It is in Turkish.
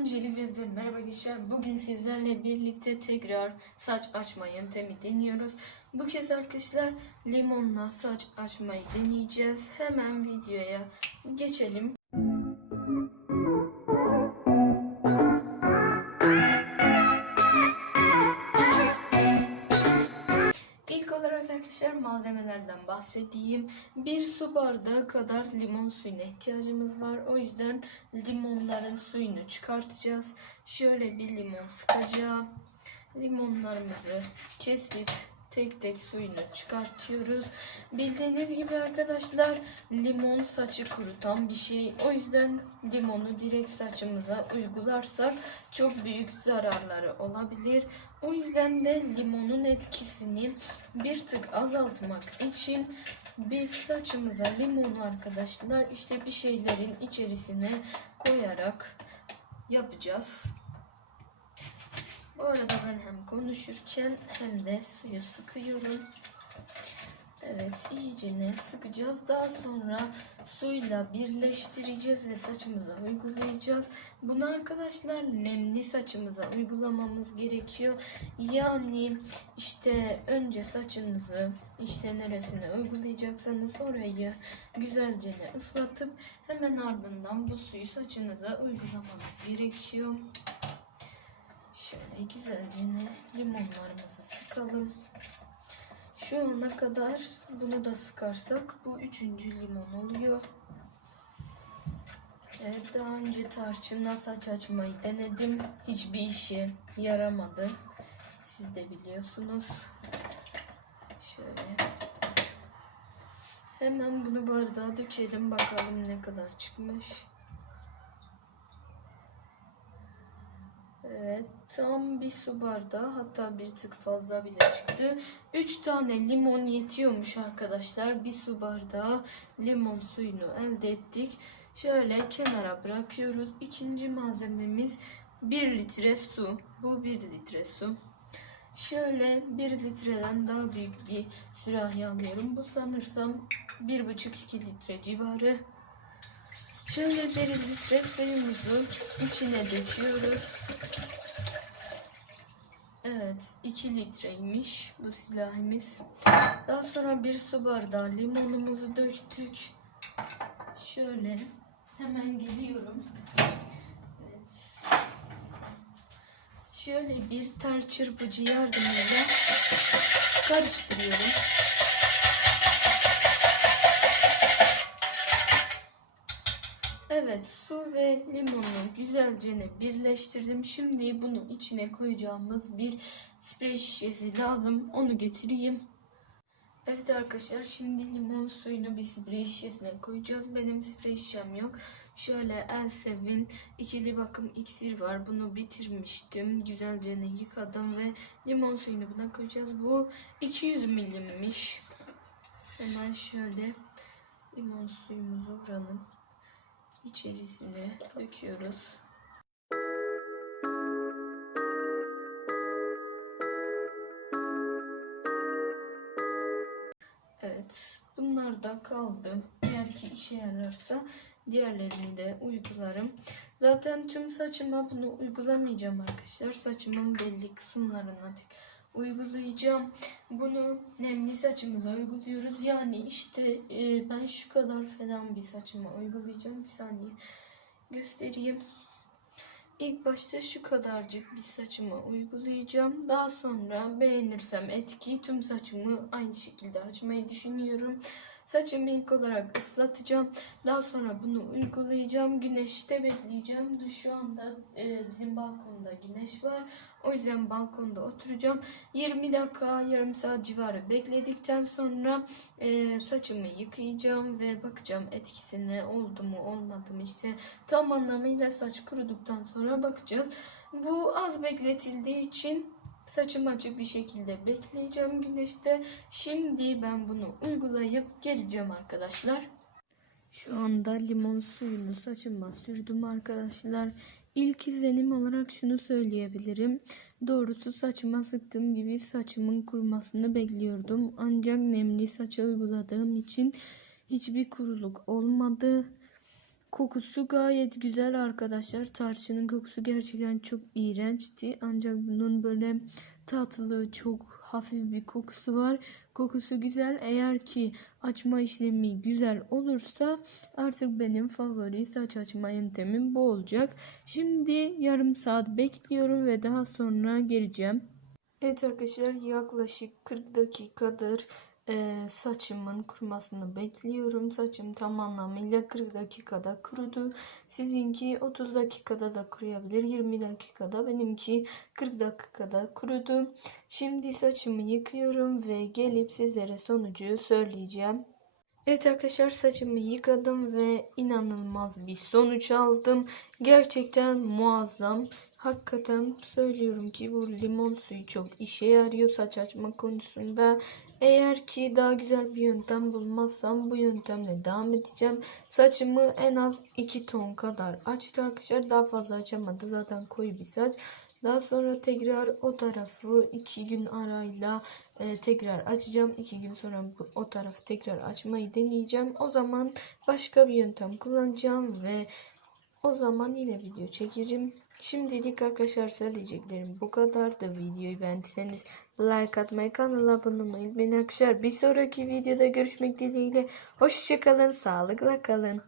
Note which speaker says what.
Speaker 1: Öncelikle de merhaba gençler. Bugün sizlerle birlikte tekrar saç açma yöntemi deniyoruz. Bu kez arkadaşlar limonla saç açmayı deneyeceğiz. Hemen videoya geçelim. Malzemelerden bahsedeyim. Bir su bardağı kadar limon suyuna ihtiyacımız var. O yüzden limonların suyunu çıkartacağız. Şöyle bir limon sıkacağım. Limonlarımızı kesip tek tek suyunu çıkartıyoruz. Bildiğiniz gibi arkadaşlar limon saçı kurutan bir şey. O yüzden limonu direkt saçımıza uygularsak çok büyük zararları olabilir. O yüzden de limonun etkisini bir tık azaltmak için biz saçımıza limonu arkadaşlar işte bir şeylerin içerisine koyarak yapacağız. Bu arada ben hem konuşurken hem de suyu sıkıyorum. Evet iyicene sıkacağız. Daha sonra suyla birleştireceğiz ve saçımıza uygulayacağız. Bunu arkadaşlar nemli saçımıza uygulamamız gerekiyor. Yani işte önce saçınızı işte neresine uygulayacaksanız orayı güzelce ıslatıp hemen ardından bu suyu saçınıza uygulamanız gerekiyor. Şöyle güzelce limonlarımızı sıkalım. Şu ana kadar bunu da sıkarsak bu üçüncü limon oluyor. Evet daha önce tarçınla saç açmayı denedim. Hiçbir işe yaramadı. Siz de biliyorsunuz. Şöyle. Hemen bunu bardağa dökelim bakalım ne kadar çıkmış. Evet, tam bir su bardağı hatta bir tık fazla bile çıktı. 3 tane limon yetiyormuş arkadaşlar. Bir su bardağı limon suyunu elde ettik. Şöyle kenara bırakıyoruz. İkinci malzememiz 1 litre su. Bu 1 litre su. Şöyle 1 litreden daha büyük bir sürahi alıyorum. Bu sanırsam 1,5-2 litre civarı. Şöyle 1 litre suyumuzu içine döküyoruz. Evet 2 litreymiş bu silahımız. Daha sonra bir su bardağı limonumuzu döktük. Şöyle hemen geliyorum. Evet. Şöyle bir tel çırpıcı yardımıyla karıştırıyorum. Evet su ve limonu güzelce birleştirdim. Şimdi bunu içine koyacağımız bir sprey şişesi lazım. Onu getireyim. Evet arkadaşlar şimdi limon suyunu bir sprey şişesine koyacağız. Benim sprey şişem yok. Şöyle Elsev'in ikili bakım iksir var. Bunu bitirmiştim. Güzelce yıkadım ve limon suyunu buna koyacağız. Bu 200 milimmiş. Hemen şöyle limon suyumuzu buranın içerisine döküyoruz. Evet, bunlar da kaldı. Eğer ki işe yararsa diğerlerini de uygularım. Zaten tüm saçıma bunu uygulamayacağım arkadaşlar. Saçımın belli kısımlarına tek uygulayacağım. Bunu nemli saçımıza uyguluyoruz. Yani işte e, ben şu kadar falan bir saçıma uygulayacağım. Bir saniye göstereyim. İlk başta şu kadarcık bir saçıma uygulayacağım. Daha sonra beğenirsem etki tüm saçımı aynı şekilde açmayı düşünüyorum. Saçımı ilk olarak ıslatacağım. Daha sonra bunu uygulayacağım. Güneşte bekleyeceğim. Şu anda e, bizim balkonda güneş var. O yüzden balkonda oturacağım. 20 dakika, yarım saat civarı bekledikten sonra e, saçımı yıkayacağım ve bakacağım etkisine oldu mu olmadı mı işte tam anlamıyla saç kuruduktan sonra bakacağız. Bu az bekletildiği için Saçımı açık bir şekilde bekleyeceğim güneşte. Şimdi ben bunu uygulayıp geleceğim arkadaşlar. Şu anda limon suyunu saçıma sürdüm arkadaşlar. İlk izlenim olarak şunu söyleyebilirim. Doğrusu saçıma sıktığım gibi saçımın kurumasını bekliyordum. Ancak nemli saça uyguladığım için hiçbir kuruluk olmadı. Kokusu gayet güzel arkadaşlar. Tarçının kokusu gerçekten çok iğrençti. Ancak bunun böyle tatlı, çok hafif bir kokusu var. Kokusu güzel. Eğer ki açma işlemi güzel olursa artık benim favori saç açma yöntemim bu olacak. Şimdi yarım saat bekliyorum ve daha sonra geleceğim. Evet arkadaşlar yaklaşık 40 dakikadır e, saçımın kurumasını bekliyorum. Saçım tam anlamıyla 40 dakikada kurudu. Sizinki 30 dakikada da kuruyabilir. 20 dakikada. Benimki 40 dakikada kurudu. Şimdi saçımı yıkıyorum ve gelip sizlere sonucu söyleyeceğim. Evet arkadaşlar saçımı yıkadım ve inanılmaz bir sonuç aldım. Gerçekten muazzam. Hakikaten söylüyorum ki bu limon suyu çok işe yarıyor saç açma konusunda. Eğer ki daha güzel bir yöntem bulmazsam bu yöntemle devam edeceğim. Saçımı en az 2 ton kadar açtı arkadaşlar. Daha fazla açamadı zaten koyu bir saç. Daha sonra tekrar o tarafı 2 gün arayla e, tekrar açacağım. 2 gün sonra bu, o tarafı tekrar açmayı deneyeceğim. O zaman başka bir yöntem kullanacağım ve o zaman yine video çekerim. Şimdilik arkadaşlar söyleyeceklerim bu kadar da videoyu beğendiyseniz like atmayı kanala abone olmayı unutmayın arkadaşlar. Bir sonraki videoda görüşmek dileğiyle. Hoşçakalın, sağlıkla kalın.